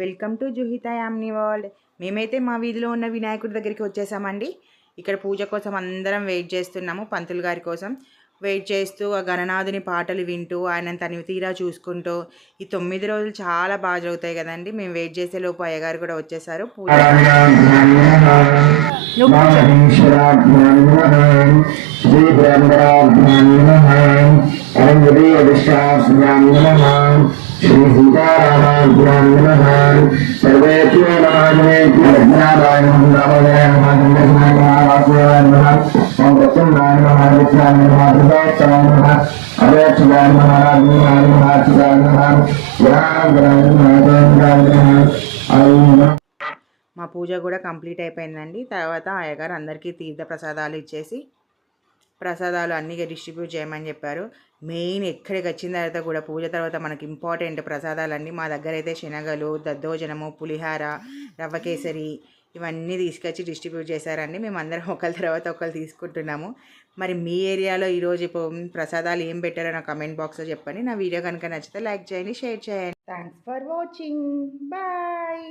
Welcome to Juhita Yamni world. మేమైతే మా వీధిలో ఉన్న వినాయకుడి దగ్గరికి వచ్చేసామండి. ఇక్కడ పూజ కోసం అందరం వెయిట్ చేస్తున్నాము. పంతులు గారి కోసం వెయిట్ చేస్తూ ఆ గణనాథుని పాటలు వింటూ ఆయన తనివి తీరా చూసుకుంటూ ఈ 9 రోజులు చాలా బాగా జరుగుతాయి కదండి. మేము వెయిట్ చేసే లోపు అయ్యగారు కూడా వచ్చేసారు. పూజ श्री सीतारामाभ्यां नमः सर्वेभ्यो नमः ओम प्रसन्नाय नमः विष्णाय नमः हृदयाय नमः अरेक्षाय नमः अग्नियाय नमः चिदाय नमः ज्ञानाय नमः। మా పూజ కూడా కంప్లీట్ అయిపోయిందండి. తర్వాత అయ్యగారు అందరికీ తీర్థ ప్రసాదాలు ఇచ్చేసి ప్రసాదాలు అన్నీ డిస్ట్రిబ్యూట్ చేయమని చెప్పారు. మెయిన్ ఎక్కడికి వచ్చిన తర్వాత కూడా పూజ తర్వాత మనకి ఇంపార్టెంట్ ప్రసాదాలన్నీ మా దగ్గర అయితే శనగలు, దద్దోజనము, పులిహార, రవ్వ కేసరి ఇవన్నీ తీసుకొచ్చి డిస్ట్రిబ్యూట్ చేశారండి. మేము అందరం ఒకరి తర్వాత ఒకరు తీసుకుంటున్నాము. మరి మీ ఏరియాలో ఈరోజు ప్రసాదాలు ఏం పెట్టారో నా కమెంట్ బాక్స్లో చెప్పండి. నా వీడియో కనుక నచ్చితే లైక్ చేయండి, షేర్ చేయండి. Thanks for watching. బాయ్.